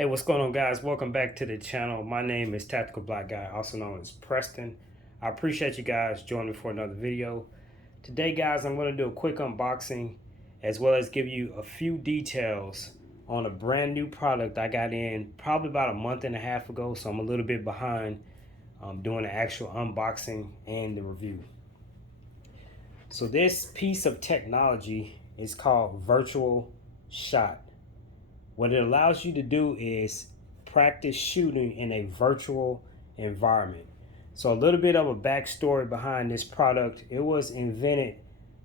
Hey, what's going on, guys? Welcome back to the channel. My name is Tactical Black Guy, also known as Preston. I appreciate you guys joining me for another video. Today, guys, I'm going to do a quick unboxing as well as give you a few details on a brand new product I got in probably about a month and a half ago, so I'm a little bit behind doing the actual unboxing and the review. So this piece of technology is called Virtual Shot. What it allows you to do is practice shooting in a virtual environment. So a little bit of a backstory behind this product. It was invented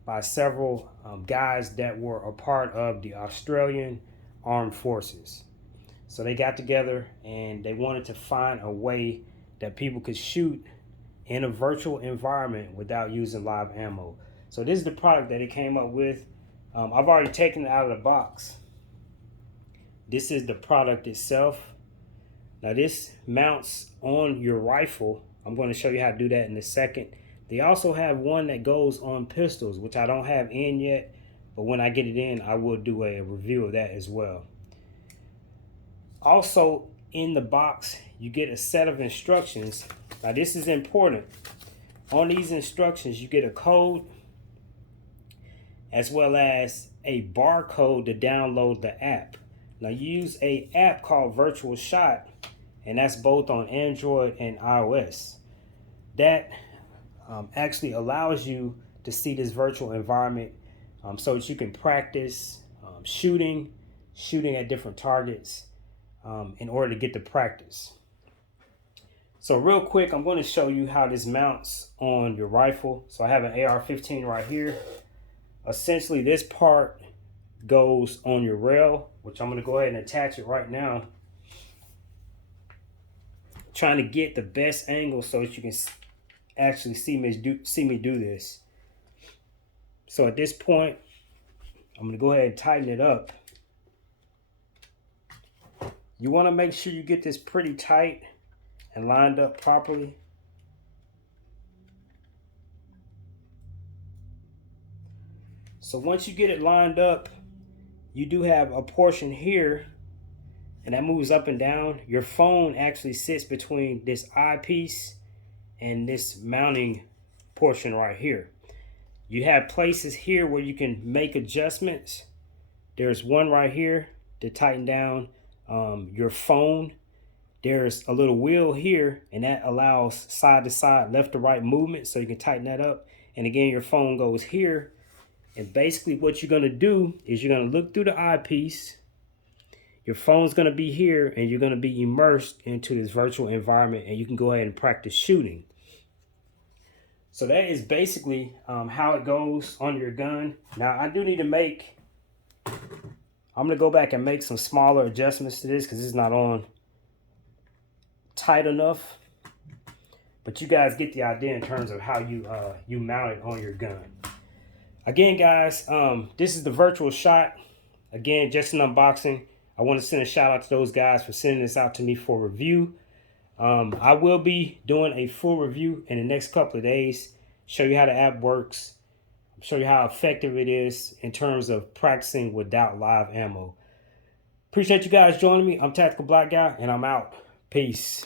by several guys that were a part of the Australian Armed Forces. So they got together and they wanted to find a way that people could shoot in a virtual environment without using live ammo. So this is the product that it came up with. I've already taken it out of the box. This is the product itself. Now this mounts on your rifle. I'm going to show you how to do that in a second. They also have one that goes on pistols, which I don't have in yet, but when I get it in, I will do a review of that as well. Also in the box, you get a set of instructions. Now this is important. On these instructions, you get a code as well as a barcode to download the app. Now use a app called Virtual Shot, and that's both on Android and iOS. That actually allows you to see this virtual environment so that you can practice shooting at different targets in order to get the practice. So real quick, I'm going to show you how this mounts on your rifle. So I have an AR-15 right here. Essentially, this part goes on your rail, which I'm going to go ahead and attach it right now. Trying to get the best angle so that you can actually see me do this. So at this point, I'm going to go ahead and tighten it up. You want to make sure you get this pretty tight and lined up properly. So once you get it lined up, you do have a portion here, and that moves up and down. Your phone actually sits between this eyepiece and this mounting portion right here. You have places here where you can make adjustments. There's one right here to tighten down your phone. There's a little wheel here, and that allows side to side, left to right movement, so you can tighten that up. And again, your phone goes here. And basically what you're going to do is you're going to look through the eyepiece. Your phone's going to be here, and you're going to be immersed into this virtual environment, and you can go ahead and practice shooting. So that is basically how it goes on your gun. Now I do need to I'm going to go back and make some smaller adjustments to this because it's not on tight enough. But you guys get the idea in terms of how you mount it on your gun. Again, guys, this is the Virtual Shot. Again, just an unboxing. I want to send a shout out to those guys for sending this out to me for review. I will be doing a full review in the next couple of days. Show you how the app works. Show you how effective it is in terms of practicing without live ammo. Appreciate you guys joining me. I'm Tactical Black Guy, and I'm out. Peace.